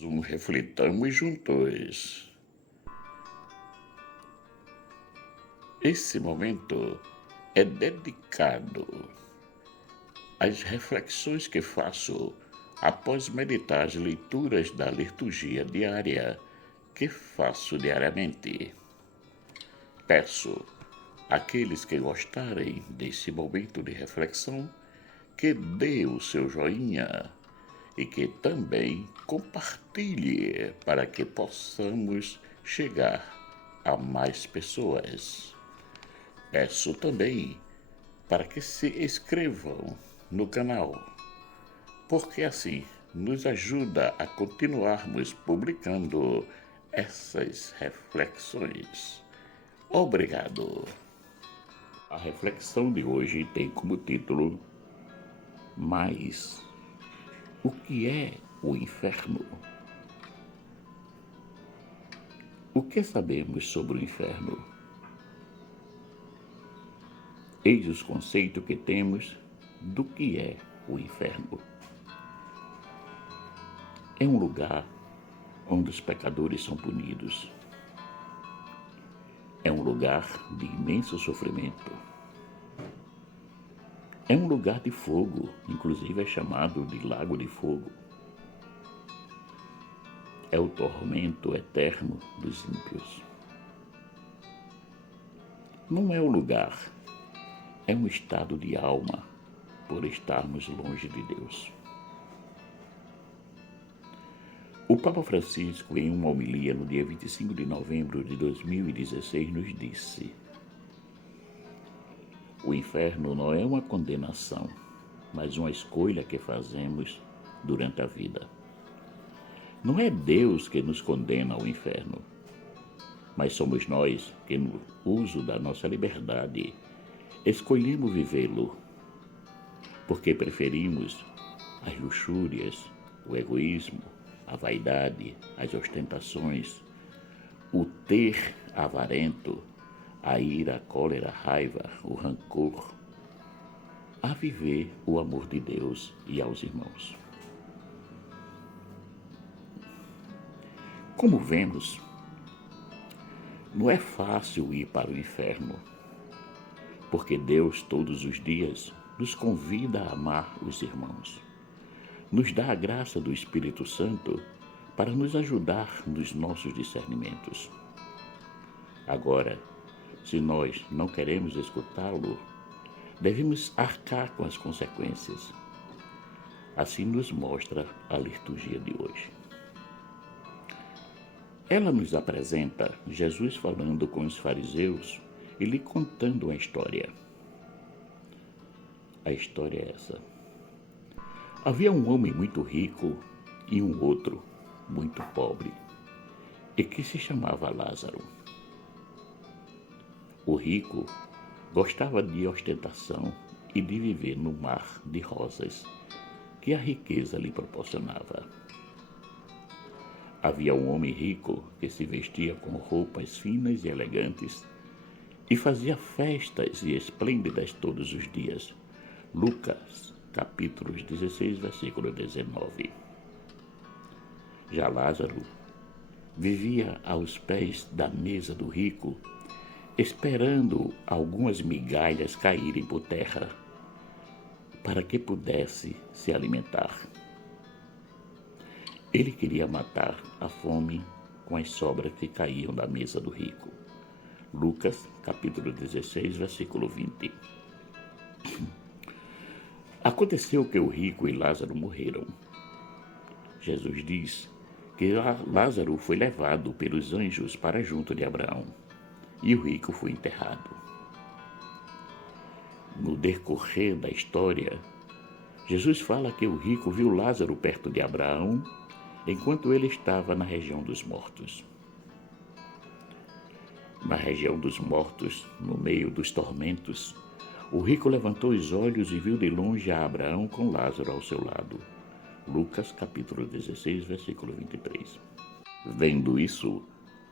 Reflitamos juntos. Esse momento é dedicado às reflexões que faço após meditar as leituras da liturgia diária que faço diariamente. Peço àqueles que gostarem desse momento de reflexão que dê o seu joinha e que também compartilhe para que possamos chegar a mais pessoas. Peço também para que se inscrevam no canal, porque assim nos ajuda a continuarmos publicando essas reflexões. Obrigado. A reflexão de hoje tem como título Mas o que é o inferno? O que sabemos sobre o inferno? Eis os conceitos que temos do que é o inferno. É um lugar onde os pecadores são punidos. É um lugar de imenso sofrimento. É um lugar de fogo, inclusive é chamado de lago de fogo. É o tormento eterno dos ímpios. Não é o lugar, é um estado de alma por estarmos longe de Deus. O Papa Francisco, em uma homilia no dia 25 de novembro de 2016, nos disse: o inferno não é uma condenação, mas uma escolha que fazemos durante a vida. Não é Deus que nos condena ao inferno, mas somos nós que, no uso da nossa liberdade, escolhemos vivê-lo, porque preferimos as luxúrias, o egoísmo, a vaidade, as ostentações, o ter avarento, a ira, a cólera, a raiva, o rancor, a viver o amor de Deus e aos irmãos. Como vemos, não é fácil ir para o inferno, porque Deus todos os dias nos convida a amar os irmãos. Nos dá a graça do Espírito Santo para nos ajudar nos nossos discernimentos. Agora, se nós não queremos escutá-lo, devemos arcar com as consequências. Assim nos mostra a liturgia de hoje. Ela nos apresenta Jesus falando com os fariseus e lhe contando uma história. A história é essa. Havia um homem muito rico e um outro muito pobre, e que se chamava Lázaro. O rico gostava de ostentação e de viver no mar de rosas que a riqueza lhe proporcionava. Havia um homem rico que se vestia com roupas finas e elegantes e fazia festas e esplêndidas todos os dias. Lucas, capítulo 16, versículo 19. Já Lázaro vivia aos pés da mesa do rico, esperando algumas migalhas caírem por terra para que pudesse se alimentar. Ele queria matar a fome com as sobras que caíam da mesa do rico. Lucas, capítulo 16, versículo 20. Aconteceu que o rico e Lázaro morreram. Jesus diz que Lázaro foi levado pelos anjos para junto de Abraão e o rico foi enterrado. No decorrer da história, Jesus fala que o rico viu Lázaro perto de Abraão enquanto ele estava na região dos mortos. Na região dos mortos, no meio dos tormentos, o rico levantou os olhos e viu de longe a Abraão com Lázaro ao seu lado. Lucas, capítulo 16, versículo 23. Vendo isso,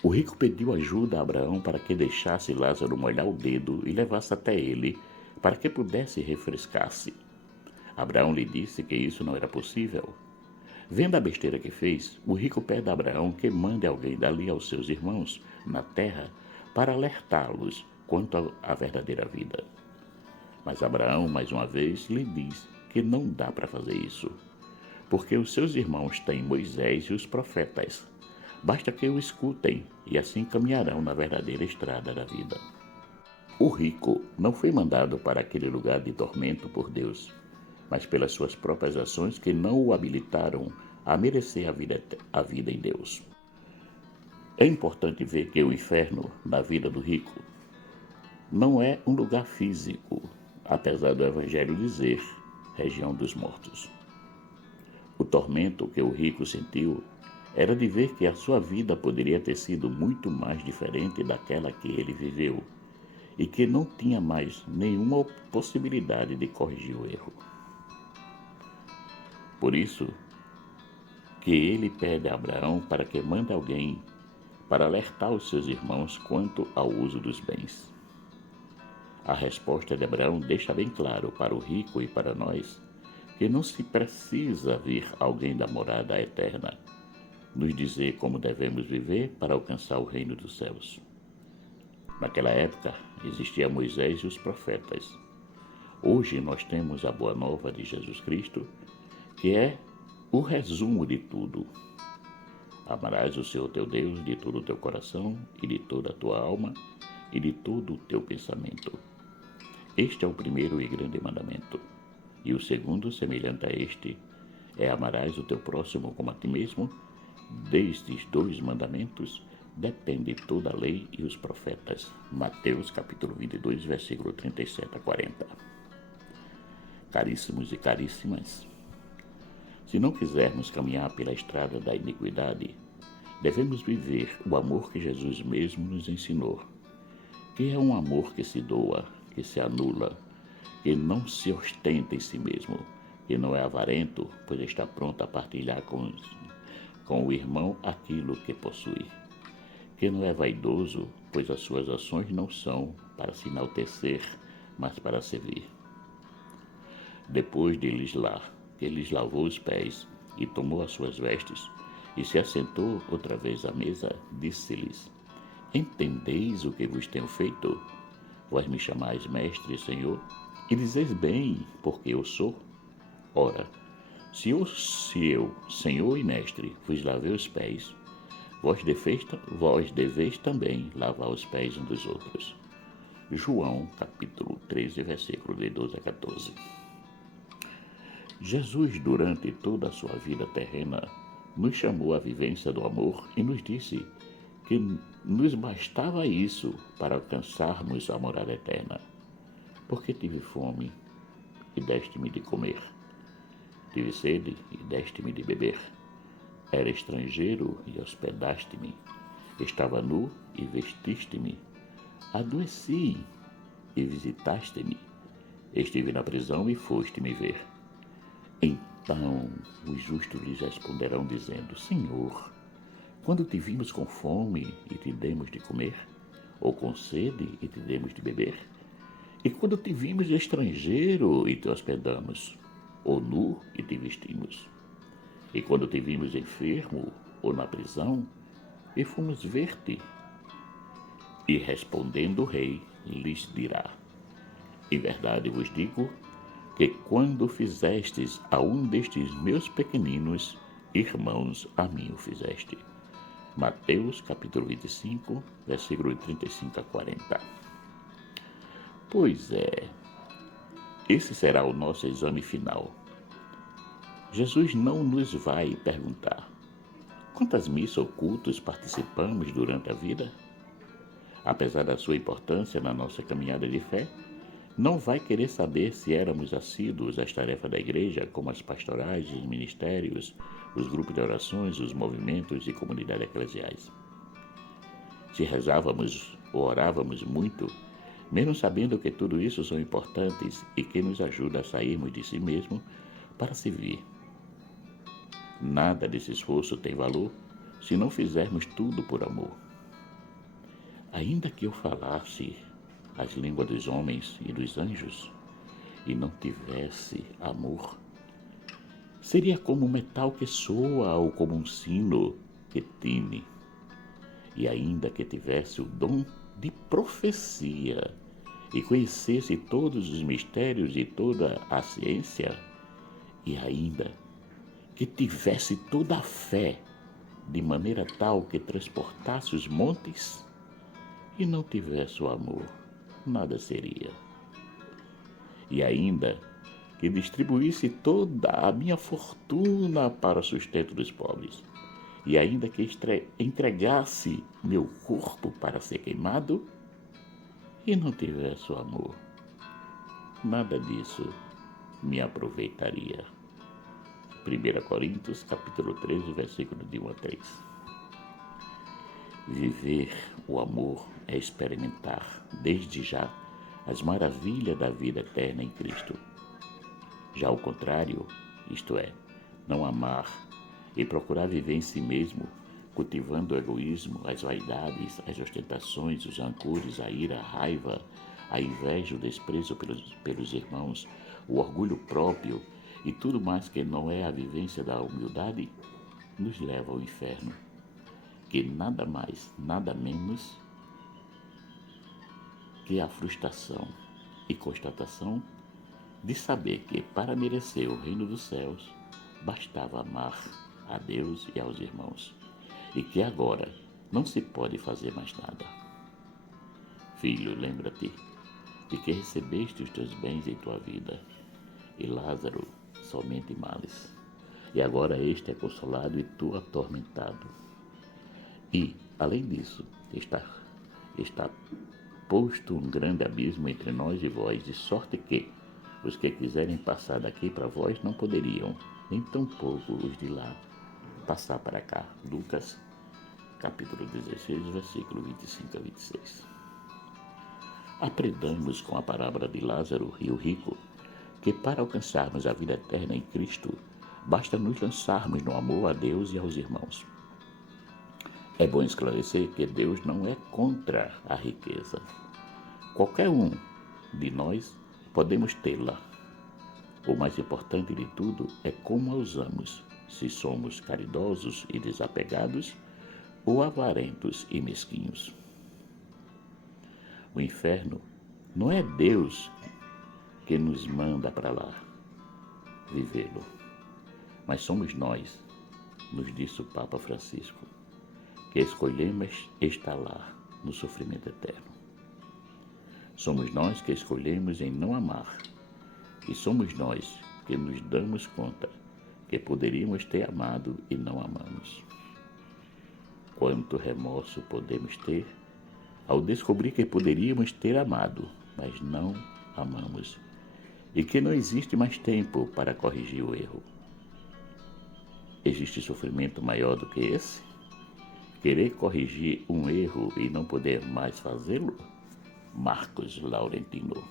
o rico pediu ajuda a Abraão para que deixasse Lázaro molhar o dedo e levasse até ele, para que pudesse refrescar-se. Abraão lhe disse que isso não era possível. Vendo a besteira que fez, o rico pede a Abraão que mande alguém dali aos seus irmãos na terra para alertá-los quanto à verdadeira vida. Mas Abraão, mais uma vez, lhe diz que não dá para fazer isso, porque os seus irmãos têm Moisés e os profetas. Basta que o escutem e assim caminharão na verdadeira estrada da vida. O rico não foi mandado para aquele lugar de tormento por Deus, mas pelas suas próprias ações que não o habilitaram a merecer a vida em Deus. É importante ver que o inferno, na vida do rico, não é um lugar físico, apesar do Evangelho dizer região dos mortos. O tormento que o rico sentiu era de ver que a sua vida poderia ter sido muito mais diferente daquela que ele viveu e que não tinha mais nenhuma possibilidade de corrigir o erro. Por isso que ele pede a Abraão para que mande alguém para alertar os seus irmãos quanto ao uso dos bens. A resposta de Abraão deixa bem claro para o rico e para nós que não se precisa vir alguém da morada eterna nos dizer como devemos viver para alcançar o reino dos céus. Naquela época existia Moisés e os profetas. Hoje nós temos a boa nova de Jesus Cristo, que é o resumo de tudo. Amarás o Senhor teu Deus de todo o teu coração e de toda a tua alma e de todo o teu pensamento. Este é o primeiro e grande mandamento. E o segundo, semelhante a este, é amarás o teu próximo como a ti mesmo. Destes dois mandamentos depende toda a lei e os profetas. Mateus capítulo 22, versículo 37 a 40. Caríssimos e caríssimas, se não quisermos caminhar pela estrada da iniquidade, devemos viver o amor que Jesus mesmo nos ensinou, que é um amor que se doa, que se anula, que não se ostenta em si mesmo, que não é avarento, pois está pronto a partilhar com o irmão aquilo que possui, que não é vaidoso, pois as suas ações não são para se enaltecer, mas para servir. Depois de que lhes lavou os pés e tomou as suas vestes, e se assentou outra vez à mesa, disse-lhes: Entendeis o que vos tenho feito? Vós me chamais mestre e senhor, e dizeis bem, porque eu sou. Ora, se eu, senhor e mestre, vos lavei os pés, vós deveis também lavar os pés uns dos outros. João, capítulo 13, versículo de 12 a 14. Jesus, durante toda a sua vida terrena, nos chamou à vivência do amor e nos disse que nos bastava isso para alcançarmos a morada eterna. Porque tive fome e deste-me de comer. Tive sede e deste-me de beber. Era estrangeiro e hospedaste-me. Estava nu e vestiste-me. Adoeci e visitaste-me. Estive na prisão e foste-me ver. Então os justos lhes responderão dizendo: Senhor, quando te vimos com fome e te demos de comer? Ou com sede e te demos de beber? E quando te vimos estrangeiro e te hospedamos? Ou nu e te vestimos? E quando te vimos enfermo ou na prisão e fomos ver-te? E respondendo o rei lhes dirá: Em verdade vos digo que quando fizestes a um destes meus pequeninos irmãos, a mim o fizeste. Mateus capítulo 25, versículo 35 a 40. Pois é, esse será o nosso exame final. Jesus não nos vai perguntar: quantas missas ou cultos participamos durante a vida? Apesar da sua importância na nossa caminhada de fé, não vai querer saber se éramos assíduos às tarefas da igreja, como as pastorais, os ministérios, os grupos de orações, os movimentos e comunidades eclesiais. Se rezávamos ou orávamos muito, mesmo sabendo que tudo isso são importantes e que nos ajuda a sairmos de si mesmo para servir. Nada desse esforço tem valor se não fizermos tudo por amor. Ainda que eu falasse as línguas dos homens e dos anjos e não tivesse amor, Seria como um metal que soa ou como um sino que tine. E ainda que tivesse o dom de profecia e conhecesse todos os mistérios e toda a ciência, e ainda que tivesse toda a fé, de maneira tal que transportasse os montes, e não tivesse o amor, nada seria. E ainda que distribuísse toda a minha fortuna para o sustento dos pobres, e ainda que entregasse meu corpo para ser queimado, e não tivesse o amor, nada disso me aproveitaria. 1 Coríntios, capítulo 13, versículo de 1 a 3. Viver o amor é experimentar, desde já, as maravilhas da vida eterna em Cristo. Já o contrário, isto é, não amar e procurar viver em si mesmo, cultivando o egoísmo, as vaidades, as ostentações, os rancores, a ira, a raiva, a inveja, o desprezo pelos irmãos, o orgulho próprio e tudo mais que não é a vivência da humildade, nos leva ao inferno, que nada mais, nada menos que a frustração e constatação de saber que para merecer o reino dos céus bastava amar a Deus e aos irmãos, e que agora não se pode fazer mais nada. Filho, lembra-te de que recebeste os teus bens em tua vida, e Lázaro somente males. E agora este é consolado e tu atormentado. E, além disso, está posto um grande abismo entre nós e vós, de sorte que os que quiserem passar daqui para vós não poderiam, nem tampouco os de lá passar para cá. Lucas, capítulo 16, versículo 25 a 26. Aprendamos com a parábola de Lázaro e o rico que para alcançarmos a vida eterna em Cristo, basta nos lançarmos no amor a Deus e aos irmãos. É bom esclarecer que Deus não é contra a riqueza. Qualquer um de nós podemos tê-la. O mais importante de tudo é como a usamos, se somos caridosos e desapegados ou avarentos e mesquinhos. O inferno não é Deus que nos manda para lá vivê-lo, mas somos nós, nos disse o Papa Francisco, que escolhemos estar lá no sofrimento eterno. Somos nós que escolhemos em não amar, e somos nós que nos damos conta que poderíamos ter amado e não amamos. Quanto remorso podemos ter ao descobrir que poderíamos ter amado, mas não amamos, e que não existe mais tempo para corrigir o erro. Existe sofrimento maior do que esse? Querer corrigir um erro e não poder mais fazê-lo? Marcos Laurentino.